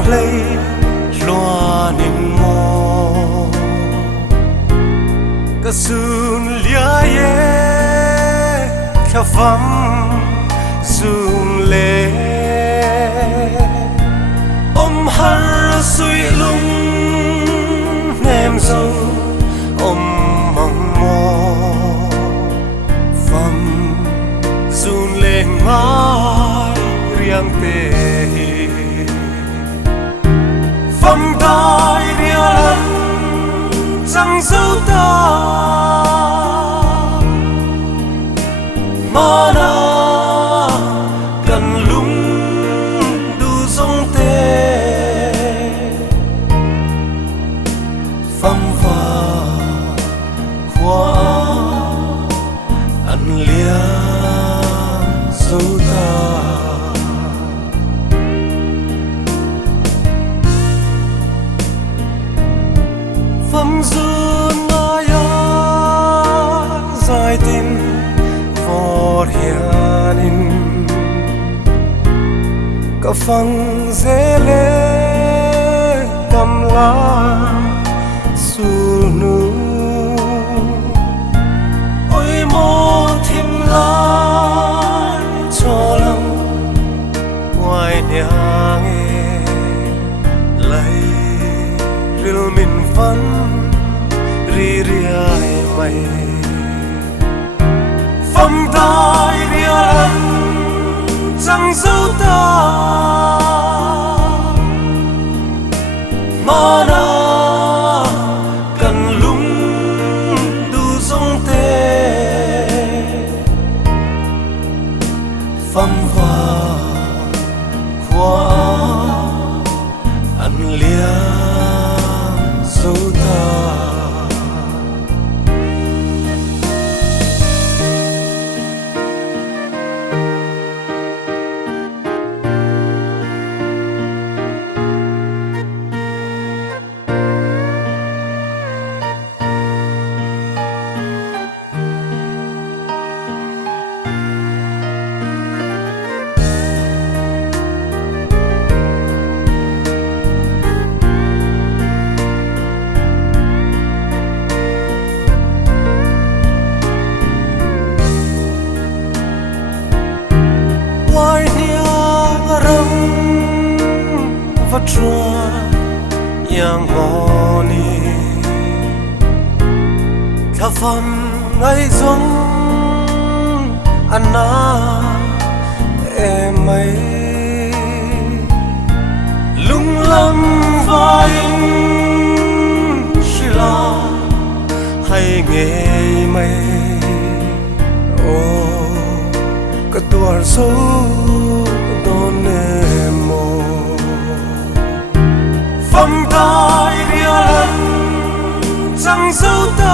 vang lây loa nín mô cả sun lia ye khắp vắng sun lệ har suy lung nem dâu măng mò pham sun lên ngái riêng tê pham tai riêng chẳng dấu ta mà na cần lung đủ giống tê pham pha qua ăn liang dấu ta pham dun maya dài tin vọt hianin cả phăng dễ lệ cầm lá sunu ôi mô thìm lại cho lòng ngoài nhà nghe lấy rìu mình vẫn ri ri ai mày pham tai riêng chẳng dấu ta mà na cần lung đủ giống tê pham pha qua ăn liang dấu ta vắt ra yang moni thà pham ngày giống anna em ấy lung lâm vai shila hay nghe mây ô cái tuổi số đón em mồ pham tai riêng chẳng dấu ta